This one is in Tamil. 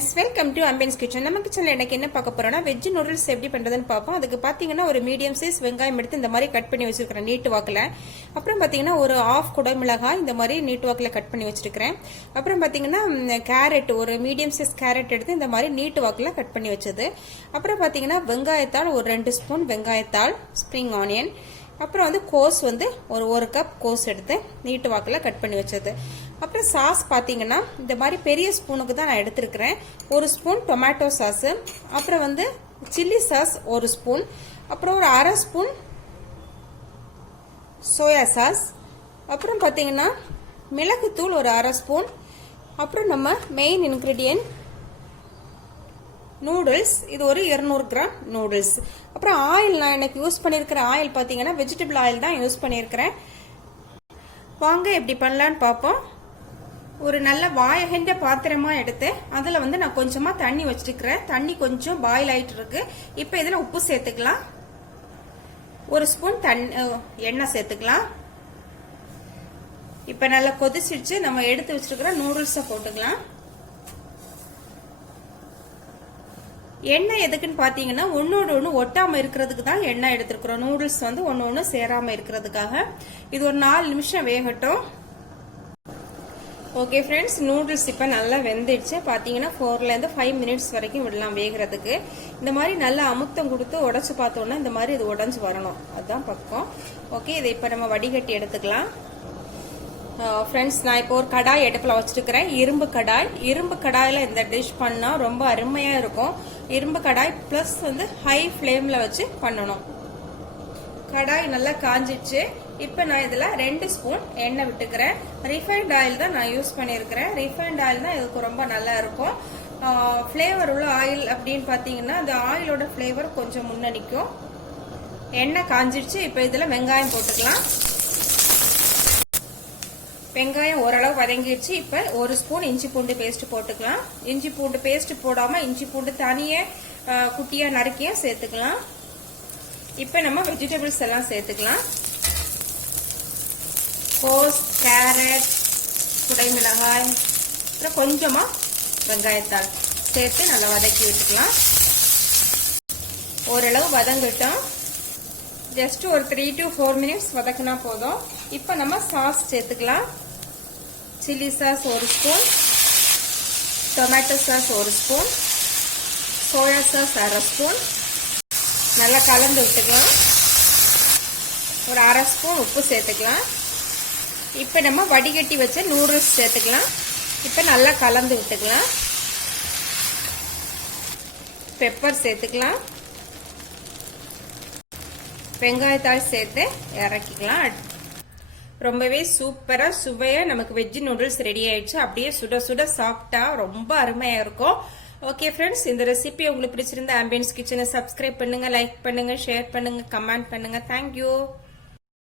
friends, welcome to Ambience kitchen. நம்ம கிச்சன்ல எனக்கு என்ன பார்க்க போறோம்னா வெஜ் நூடுல்ஸ் எப்படி பண்றதுன்னு பாப்போம். அதுக்கு பாத்தீங்கன்னா ஒரு மீடியம் சைஸ் வெங்காயம் எடுத்து இந்த மாதிரி கட் பண்ணி வச்சிருக்கேன் நீட் வாக்குல. அப்புறம் பாத்தீங்கன்னா ஒரு ஆஃப் குடை மிளகாய் இந்த மாதிரி நீட் வாக்குல கட் பண்ணி வச்சிருக்கேன். அப்புறம் பாத்தீங்கன்னா கேரட் ஒரு மீடியம் சைஸ் கேரட் எடுத்து இந்த மாதிரி நீட் வாக்குல கட் பண்ணி வச்சது. அப்புறம் பாத்தீங்கன்னா வெங்காயத்தாள் ஒரு 2 ஸ்பூன் வெங்காயத்தாள், ஸ்ப்ரிங் ஆனியன். அப்புறம் வந்து கோஸ் வந்து ஒரு கப் கோஸ் எடுத்து நீட்டு வாக்கில் கட் பண்ணி வச்சது. அப்புறம் சாஸ் பார்த்தீங்கன்னா இந்த மாதிரி பெரிய ஸ்பூனுக்கு தான் நான் எடுத்துருக்கிறேன். 1 ஸ்பூன் டொமேட்டோ சாஸு, அப்புறம் வந்து சில்லி சாஸ் 1 ஸ்பூன், அப்புறம் ஒரு அரை ஸ்பூன் சோயா சாஸ், அப்புறம் பார்த்தீங்கன்னா மிளகுத்தூள் ஒரு அரை ஸ்பூன், அப்புறம் நம்ம மெயின் இன்க்ரீடியன்ட் நூடுல்ஸ், இது ஒரு 200 கிராம் நூடுல்ஸ். அப்புறம் ஆயில் நான் எனக்கு யூஸ் பண்ணியிருக்கிற ஆயில் பார்த்தீங்கன்னா வெஜிடபிள் ஆயில் தான் யூஸ் பண்ணியிருக்கிறேன். வாங்க எப்படி பண்ணலான்னு பார்ப்போம். ஒரு நல்ல வாயகண்ட பாத்திரமா எடுத்து அதில் வந்து நான் கொஞ்சமாக தண்ணி வச்சிருக்கிறேன். தண்ணி கொஞ்சம் பாயில் ஆகிட்டு இருக்கு. இப்போ இதில் உப்பு சேர்த்துக்கலாம். 1 ஸ்பூன் எண்ணெய் சேர்த்துக்கலாம். இப்போ நல்லா கொதிச்சிடுச்சு. நம்ம எடுத்து வச்சிருக்கிற நூடுல்ஸை போட்டுக்கலாம். எண்ணெய் எதுக்குன்னு பாத்தீங்கன்னா ஒன்னோட ஒன்று ஒட்டாம இருக்கிறதுக்கு தான் எண்ணெய் எடுத்துருக்கிறோம். நூடுல்ஸ் வந்து ஒன்னு சேராம இருக்கிறதுக்காக. இது ஒரு 4 நிமிஷம் வேகட்டும். ஓகே ஃப்ரெண்ட்ஸ், நூடுல்ஸ் இப்போ நல்லா வெந்துடுச்சு. பார்த்தீங்கன்னா 4ல இருந்து 5 மினிட்ஸ் வரைக்கும் விடலாம் வேகிறதுக்கு. இந்த மாதிரி நல்லா அமுத்தம் கொடுத்து உடச்சு பார்த்தோம்னா இந்த மாதிரி இது உடஞ்சு வரணும். அதுதான் பக்கம். ஓகே, இதை இப்போ நம்ம வடிகட்டி எடுத்துக்கலாம். ஃப்ரெண்ட்ஸ், நான் இப்போ ஒரு கடாய் அடுப்பில் வச்சுருக்கிறேன். இரும்பு கடாயில் இந்த டிஷ் பண்ணால் ரொம்ப அருமையாக இருக்கும். இரும்பு கடாய் ப்ளஸ் வந்து ஹை ஃப்ளேமில் வச்சு பண்ணணும். கடாய் நல்லா காஞ்சிடுச்சு. இப்போ நான் இதில் 2 ஸ்பூன் எண்ணெய் விட்டுக்கிறேன். ரிஃபைண்ட் ஆயில் தான் நான் யூஸ் பண்ணியிருக்கிறேன். ரிஃபைண்ட் ஆயில் தான் இதுக்கு ரொம்ப நல்லா இருக்கும். ஃப்ளேவர் உள்ள ஆயில் அப்படின்னு பார்த்தீங்கன்னா அந்த ஆயிலோட ஃப்ளேவர் கொஞ்சம் முன்னணிக்கும். எண்ணெய் காஞ்சிடுச்சு. இப்போ இதில் வெங்காயம் போட்டுக்கலாம். வெங்காயம் ஓரளவு வதங்கிடுச்சு. இப்போ 1 ஸ்பூன் இஞ்சி பூண்டு பேஸ்ட் போட்டுக்கலாம். இஞ்சி பூண்டு பேஸ்ட் போடாமல் இஞ்சி பூண்டு தனியே குட்டியாக நறுக்கியா சேர்த்துக்கலாம். இப்போ நம்ம வெஜிடபிள்ஸ் எல்லாம் சேர்த்துக்கலாம். கோஸ், கேரட், குடை மிளகாய், அப்புறம் கொஞ்சமாக வெங்காயத்தாள் சேர்த்து நல்லா வதக்கி விட்டுக்கலாம். ஓரளவு வதங்கிட்டோம். ஜஸ்ட் ஒரு 3 to 4 மினிட்ஸ் வதக்கினா போதும். இப்போ நம்ம சாஸ் சேர்த்துக்கலாம். Chilli sauce 1 spoon, tomato sauce 1 spoon, soya sauce அரை ஸ்பூன். நல்லா கலந்து விட்டுக்கலாம். ஒரு அரை ஸ்பூன் உப்பு சேர்த்துக்கலாம். இப்போ நம்ம வடிகட்டி வச்ச நூடுல்ஸ் சேர்த்துக்கலாம். இப்போ நல்லா கலந்து விட்டுக்கலாம். பெப்பர் சேர்த்துக்கலாம். வெங்காயத்தாள் சேர்த்து இறக்கிக்கலாம். ரொம்பவே சூப்பரா சுவையா நமக்கு வெஜ் நூடுல்ஸ் ரெடி ஆயிடுச்சு. அப்படியே சுட சுட சாப்பிட்டா ரொம்ப அருமையா இருக்கும். ஓகே ஃப்ரெண்ட்ஸ், இந்த ரெசிபி உங்களுக்கு பிடிச்சிருந்தா ஆம்பியன்ஸ் கிச்சனை சப்ஸ்கிரைப் பண்ணுங்க, லைக் பண்ணுங்க, ஷேர் பண்ணுங்க, கமெண்ட் பண்ணுங்க. தேங்க்யூ.